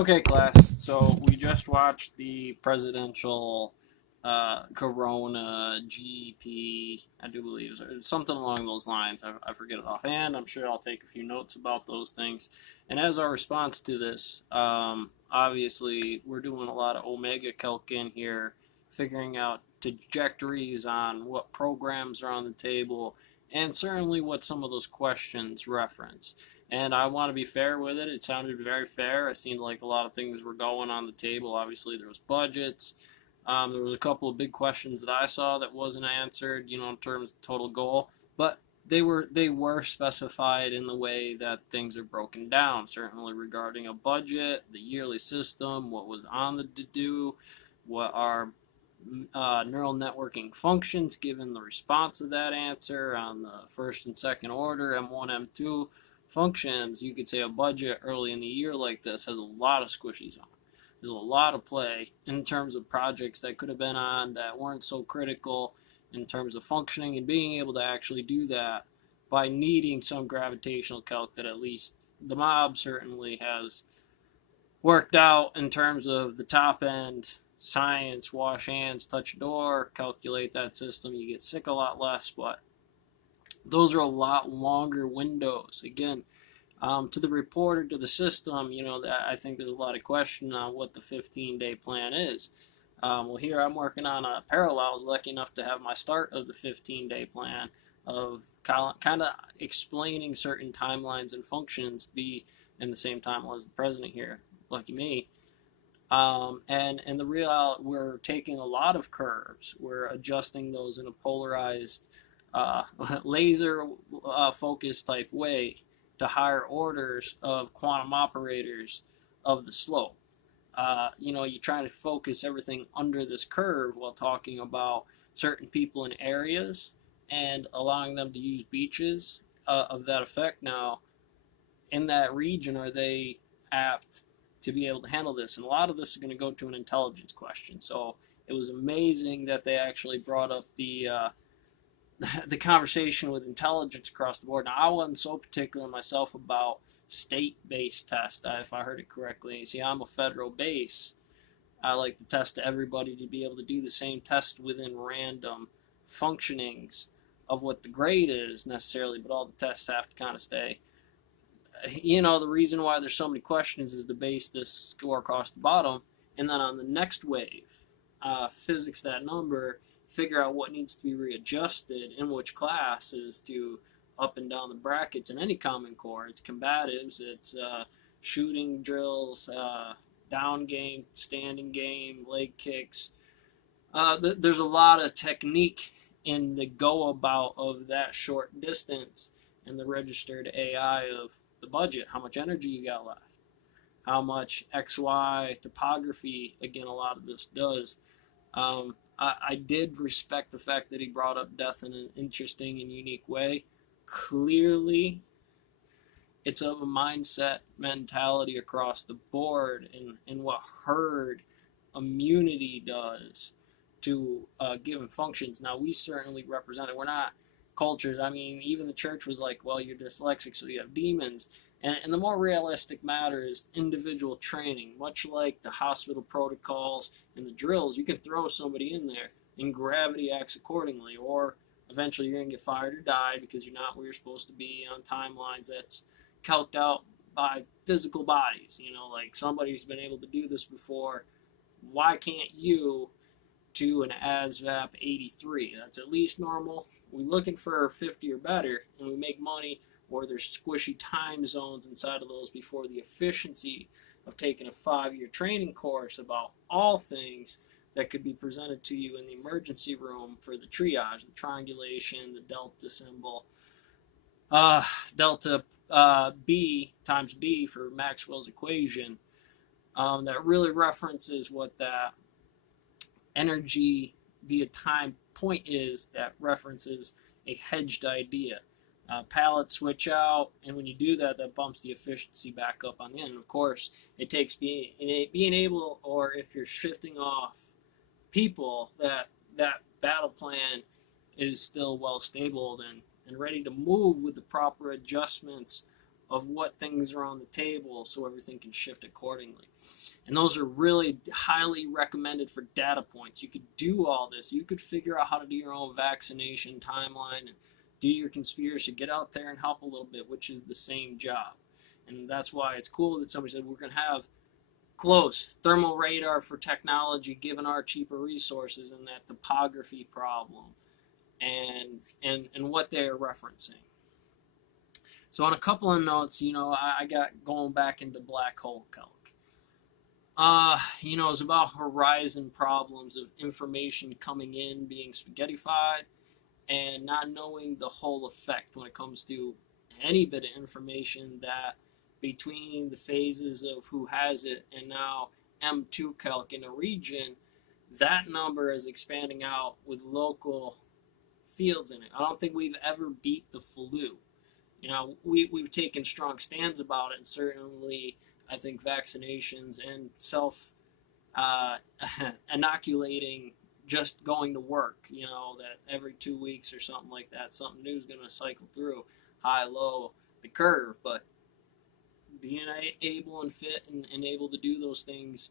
Okay, class. So we just watched the presidential Corona GP, I do believe, or something along those lines. I forget it offhand. I'm sure I'll take a few notes about those things. And as our response to this, obviously, we're doing a lot of Omega Calc in here, figuring out trajectories on what programs are on the table, and certainly what some of those questions reference. And I want to be fair with it. It sounded very fair. It seemed like a lot of things were going on the table. Obviously, there was budgets. There was a couple of big questions that I saw that wasn't answered, in terms of total goal. But they were specified in the way that things are broken down. Certainly regarding a budget, the yearly system, what was on the to do, what are neural networking functions given the response of that answer on the first and second order, M1, M2 functions. You could say a budget early in the year like this has a lot of squishies on it. There's a lot of play in terms of projects that could have been on that weren't so critical in terms of functioning and being able to actually do that by needing some gravitational calc that at least the mob certainly has worked out in terms of the top end science, wash hands, touch a door, calculate that system. You get sick a lot less, but those are a lot longer windows. Again, to the reporter, to the system, that I think there's a lot of question on what the 15-day plan is. Well, here I'm working on a parallel. I was lucky enough to have my start of the 15-day plan of kind of explaining certain timelines and functions be in the same time as the president here. Lucky me. And the real, we're taking a lot of curves. We're adjusting those in a polarized, laser focus type way to higher orders of quantum operators of the slope. You're trying to focus everything under this curve while talking about certain people in areas and allowing them to use beaches of that effect. Now, in that region, are they apt to be able to handle this? And a lot of this is going to go to an intelligence question. So it was amazing that they actually brought up the conversation with intelligence across the board. Now, I wasn't so particular myself about state-based tests, if I heard it correctly. See, I'm a federal base. I like to test everybody to be able to do the same test within random functionings of what the grade is necessarily, but all the tests have to kind of stay. The reason why there's so many questions is to base this score across the bottom, and then on the next wave, physics that number, figure out what needs to be readjusted in which classes to up and down the brackets in any common core. It's combatives, it's shooting drills, down game, standing game, leg kicks. There's a lot of technique in the go about of that short distance and the registered AI of the budget, how much energy you got left, how much XY topography, again, a lot of this does. I did respect the fact that he brought up death in an interesting and unique way. Clearly, it's of a mindset mentality across the board and what herd immunity does to given functions. Now, we certainly represent it. We're not cultures. I mean, even the church was like, well, you're dyslexic, so you have demons. And the more realistic matter is individual training. Much like the hospital protocols and the drills, you can throw somebody in there and gravity acts accordingly, or eventually you're going to get fired or die because you're not where you're supposed to be on timelines that's calced out by physical bodies. Like somebody's been able to do this before. Why can't you to an ASVAB 83? That's at least normal. We're looking for 50 or better, and we make money, or there's squishy time zones inside of those before the efficiency of taking a 5-year training course about all things that could be presented to you in the emergency room for the triage, the triangulation, the delta symbol, delta B times B for Maxwell's equation, that really references what that energy via time point is, that references a hedged idea. Pallets switch out, and when you do that, that bumps the efficiency back up on the end. Of course, it takes being able, or if you're shifting off people, that battle plan is still well stabled and ready to move with the proper adjustments of what things are on the table so everything can shift accordingly. And those are really highly recommended for data points. You could do all this. You could figure out how to do your own vaccination timeline and do your conspiracy. Get out there and help a little bit, which is the same job. And that's why it's cool that somebody said we're going to have close thermal radar for technology given our cheaper resources and that topography problem and what they're referencing. So on a couple of notes, I got going back into black hole calc. It's about horizon problems of information coming in being spaghettified and not knowing the whole effect when it comes to any bit of information that between the phases of who has it and now M2 calc in a region, that number is expanding out with local fields in it. I don't think we've ever beat the flu. We've taken strong stands about it, and certainly I think vaccinations and self inoculating, just going to work, that every 2 weeks or something like that, something new is going to cycle through high, low, the curve. But being able and fit and able to do those things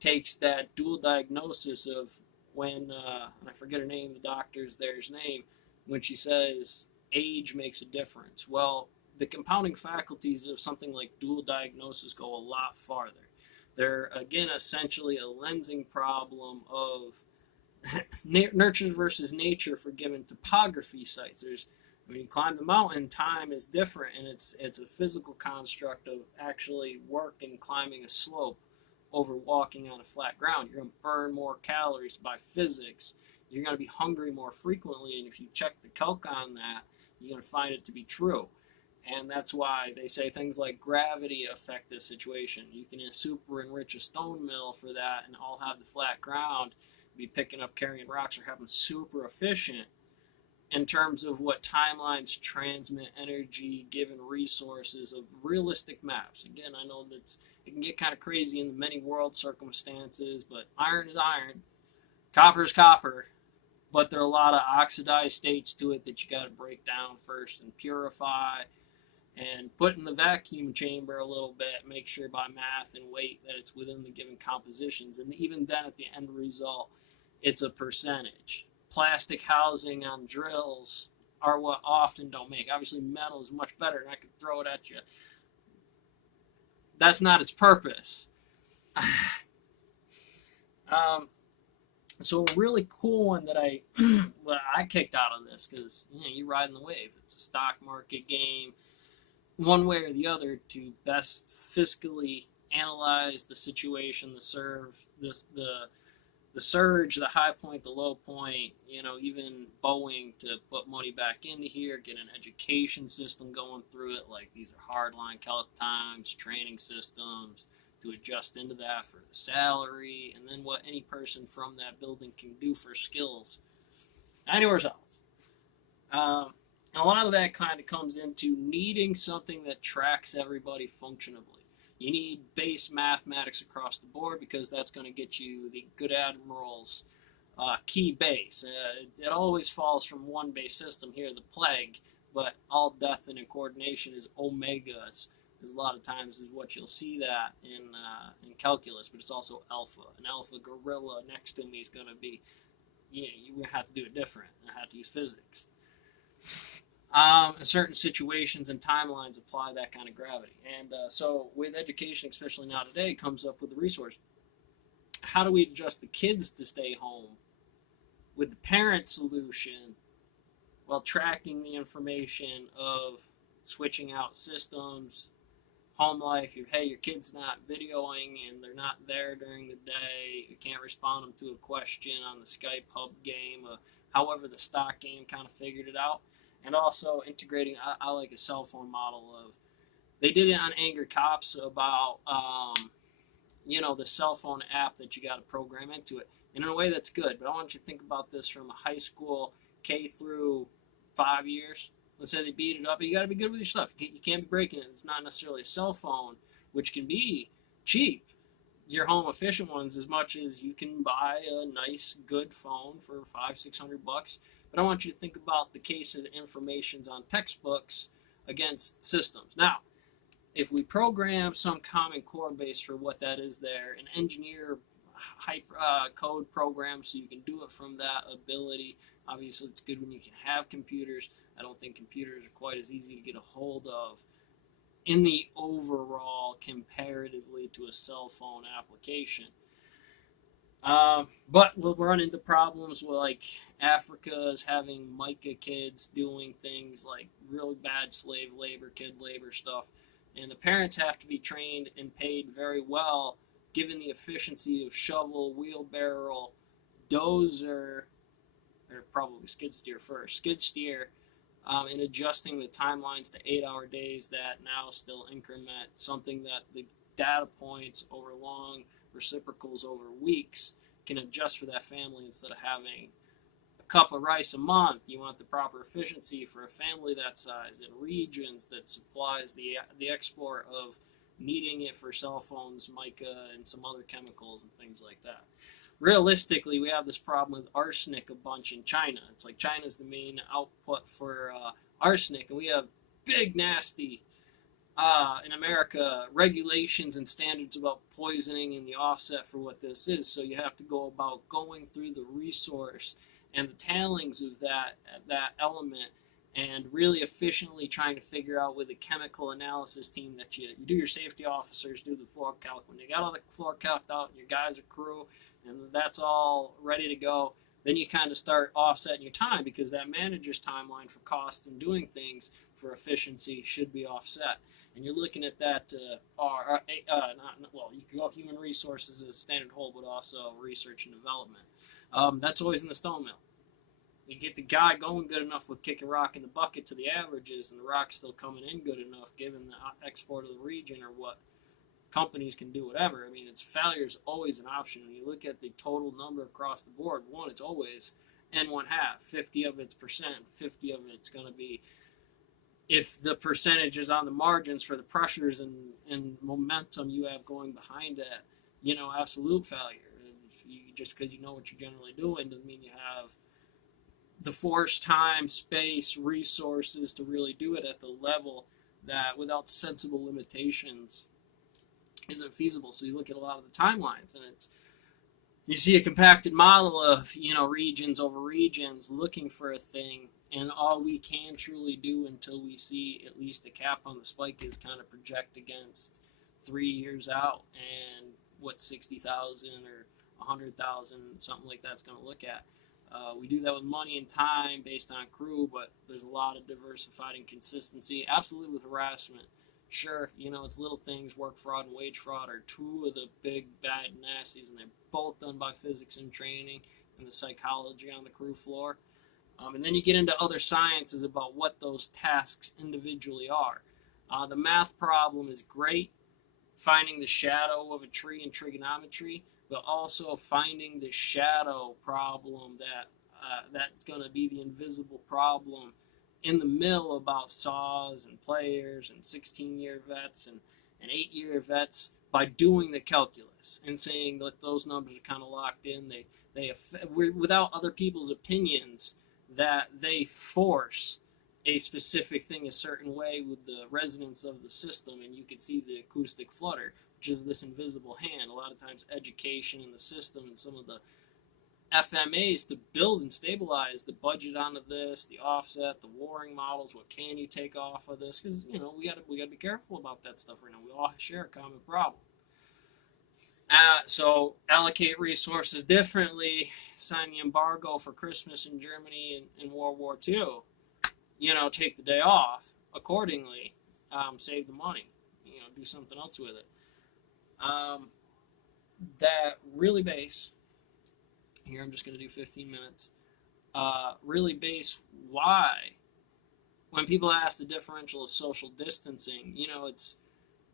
takes that dual diagnosis of when, and I forget her name, the doctor's there's name, when she says age makes a difference. Well, the compounding faculties of something like dual diagnosis go a lot farther. They're, again, essentially a lensing problem of nurture versus nature for given topography sites. When you climb the mountain, time is different, and it's a physical construct of actually work and climbing a slope over walking on a flat ground. You're going to burn more calories by physics. You're going to be hungry more frequently, and if you check the calc on that, you're going to find it to be true. And that's why they say things like gravity affect this situation. You can super enrich a stone mill for that and all have the flat ground, be picking up carrying rocks or having super efficient in terms of what timelines transmit energy given resources of realistic maps. Again, I know that it can get kind of crazy in the many world circumstances, but iron is iron, copper is copper, but there are a lot of oxidized states to it that you got to break down first and purify and put in the vacuum chamber a little bit, make sure by math and weight that it's within the given compositions. And even then at the end result, it's a percentage. Plastic housing on drills are what often don't make. Obviously metal is much better and I could throw it at you. That's not its purpose. So a really cool one that I kicked out of this, because you're riding the wave. It's a stock market game. One way or the other to best fiscally analyze the situation, the surge, the high point, the low point, even Boeing to put money back into here, get an education system going through it, like these are hardline calc times, training systems to adjust into that for the salary, and then what any person from that building can do for skills anywhere else. And a lot of that kind of comes into needing something that tracks everybody functionably. You need base mathematics across the board because that's going to get you the good admiral's key base. It always falls from one base system here, the plague, but all death and coordination is omegas. As a lot of times is what you'll see that in calculus, but it's also alpha. An alpha gorilla next to me is going to be, you're going to have to do it different. I have to use physics. Certain situations and timelines apply that kind of gravity. And so with education, especially now today, comes up with the resource. How do we adjust the kids to stay home with the parent solution while tracking the information of switching out systems, home life, your kid's not videoing and they're not there during the day, you can't respond them to a question on the Skype hub game, however the stock game kind of figured it out. And also integrating, I like a cell phone model of, they did it on Angry Cops about, the cell phone app that you got to program into it. And in a way that's good, but I want you to think about this from a high school K through 5 years. Let's say they beat it up, but you got to be good with your stuff. You can't be breaking it. It's not necessarily a cell phone, which can be cheap. Your home efficient ones, as much as you can buy a nice, good phone for $500-600. But I want you to think about the case of the informations on textbooks against systems. Now, if we program some common core base for what that is there, and engineer code programs so you can do it from that ability. Obviously, it's good when you can have computers. I don't think computers are quite as easy to get a hold of in the overall comparatively to a cell phone application. But we'll run into problems with like Africa is having MICA kids doing things like really bad slave labor, kid labor stuff, and the parents have to be trained and paid very well, given the efficiency of shovel, wheelbarrow, dozer, or probably skid steer first, skid steer, and adjusting the timelines to 8-hour days that now still increment something that the data points over long reciprocals over weeks can adjust for that family instead of having a cup of rice a month. You want the proper efficiency for a family that size in regions that supplies the export of needing it for cell phones, mica, and some other chemicals and things like that. Realistically, we have this problem with arsenic a bunch in China. It's like China's the main output for arsenic, and we have big, nasty, in America, regulations and standards about poisoning and the offset for what this is. So you have to go about going through the resource and the tailings of that element and really efficiently trying to figure out with a chemical analysis team that you do your safety officers do the floor calc. When you got all the floor calc out and your guys are crew and that's all ready to go, then you kind of start offsetting your time because that manager's timeline for cost and doing things for efficiency should be offset. And you're looking at that, you can go human resources as a standard whole, but also research and development. That's always in the stone mill. You get the guy going good enough with kicking rock in the bucket to the averages, and the rock's still coming in good enough given the export of the region or what companies can do whatever. I mean, failure is always an option. When you look at the total number across the board, one, it's always N1 half. 50 of it's percent, 50 of it's going to be, if the percentage is on the margins for the pressures and momentum you have going behind it, absolute failure. And just because you know what you're generally doing doesn't mean you have the force, time, space, resources to really do it at the level that without sensible limitations isn't feasible. So you look at a lot of the timelines and you see a compacted model of, regions over regions looking for a thing, and all we can truly do until we see at least a cap on the spike is kind of project against 3 years out and what 60,000 or 100,000, something like that's going to look at. We do that with money and time based on crew, but there's a lot of diversified inconsistency. Absolutely with harassment. Sure, it's little things, work fraud and wage fraud are two of the big bad nasties, and they're both done by physics and training and the psychology on the crew floor. And then you get into other sciences about what those tasks individually are. The math problem is great, finding the shadow of a tree in trigonometry, but also finding the shadow problem that's going to be the invisible problem in the mill about saws and players and 16-year vets and 8-year vets by doing the calculus and saying that those numbers are kind of locked in. Without other people's opinions, that they force a specific thing a certain way with the resonance of the system, and you can see the acoustic flutter, which is this invisible hand. A lot of times education in the system and some of the FMAs to build and stabilize the budget onto this, the offset, the warring models, what can you take off of this, because we gotta be careful about that stuff right now. We all share a common problem. So allocate resources differently, sign the embargo for Christmas in Germany in World War II, take the day off accordingly, save the money, do something else with it. That really base, here I'm just going to do 15 minutes, really base why, when people ask the differential of social distancing,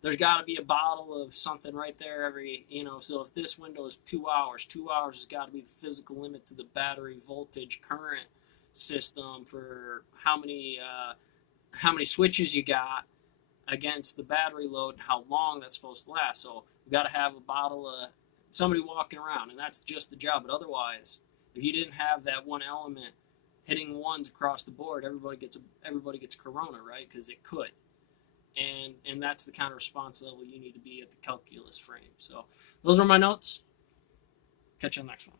there's got to be a bottle of something right there every, so if this window is 2 hours, 2 hours has got to be the physical limit to the battery voltage current system for how many switches you got against the battery load and how long that's supposed to last. So we've got to have a bottle of somebody walking around, and that's just the job. But otherwise, if you didn't have that one element hitting ones across the board, everybody gets corona, right? Because it could. and that's the kind of response level you need to be at the calculus frame. So those are my notes. Catch you on the next one.